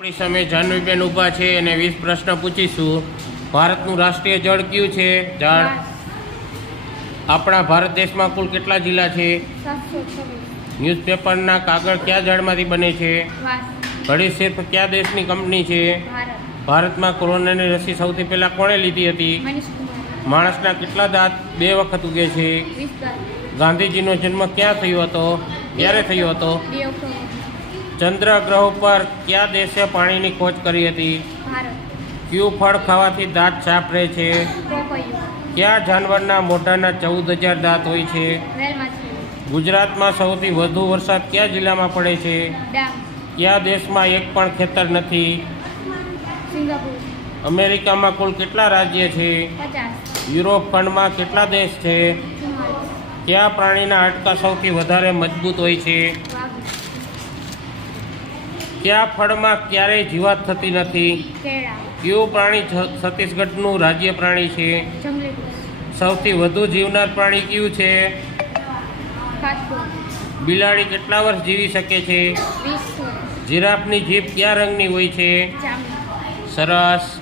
આપણી સામે જાહ્નવીબેન ઊભા છે અને 20 પ્રશ્ન પૂછીશું. ભારતનું રાષ્ટ્રીય જળ કયું છે? જળ. આપણા ભારત દેશમાં કુલ કેટલા જિલ્લા છે? 726. ન્યૂઝપેપરના કાગળ કયા જળમાંથી બને છે? ઘડી સિર્ફ કયા દેશની કંપની છે? ભારતમાં કોરોનાની રસી સૌથી પહેલાં કોણે લીધી હતી? માણસના કેટલા દાંત 2 વખત ઉગે છે? ગાંધીજીનો જન્મ ક્યાં થયો હતો? ક્યારે થયો હતો? ચંદ્ર ગ્રહ પર કયા દેશે પાણીની ખોજ કરી હતી? કયું ફળ ખાવાથી દાંત સાફ રહે છે? કયા જાનવરના મોઢાના 14,000 દાંત હોય છે? ગુજરાતમાં સૌથી વધુ વરસાદ કયા જિલ્લામાં પડે છે? કયા દેશમાં એક પણ ખેતર નથી? અમેરિકામાં કુલ કેટલા રાજ્ય છે? યુરોપ ખંડમાં કેટલા દેશ છે? કયા પ્રાણીના હાડકાં સૌથી વધારે મજબૂત હોય છે? કયા ફળમાં ક્યારેય જીવાત થતી નથી? કયું પ્રાણી છત્તીસગઢનું રાજ્ય પ્રાણી છે? સૌથી વધુ જીવનાર પ્રાણી કયું છે? બિલાડી કેટલા વર્ષ જીવી શકે છે? જીરાફની જીભ કયા રંગની હોય છે? સરસ.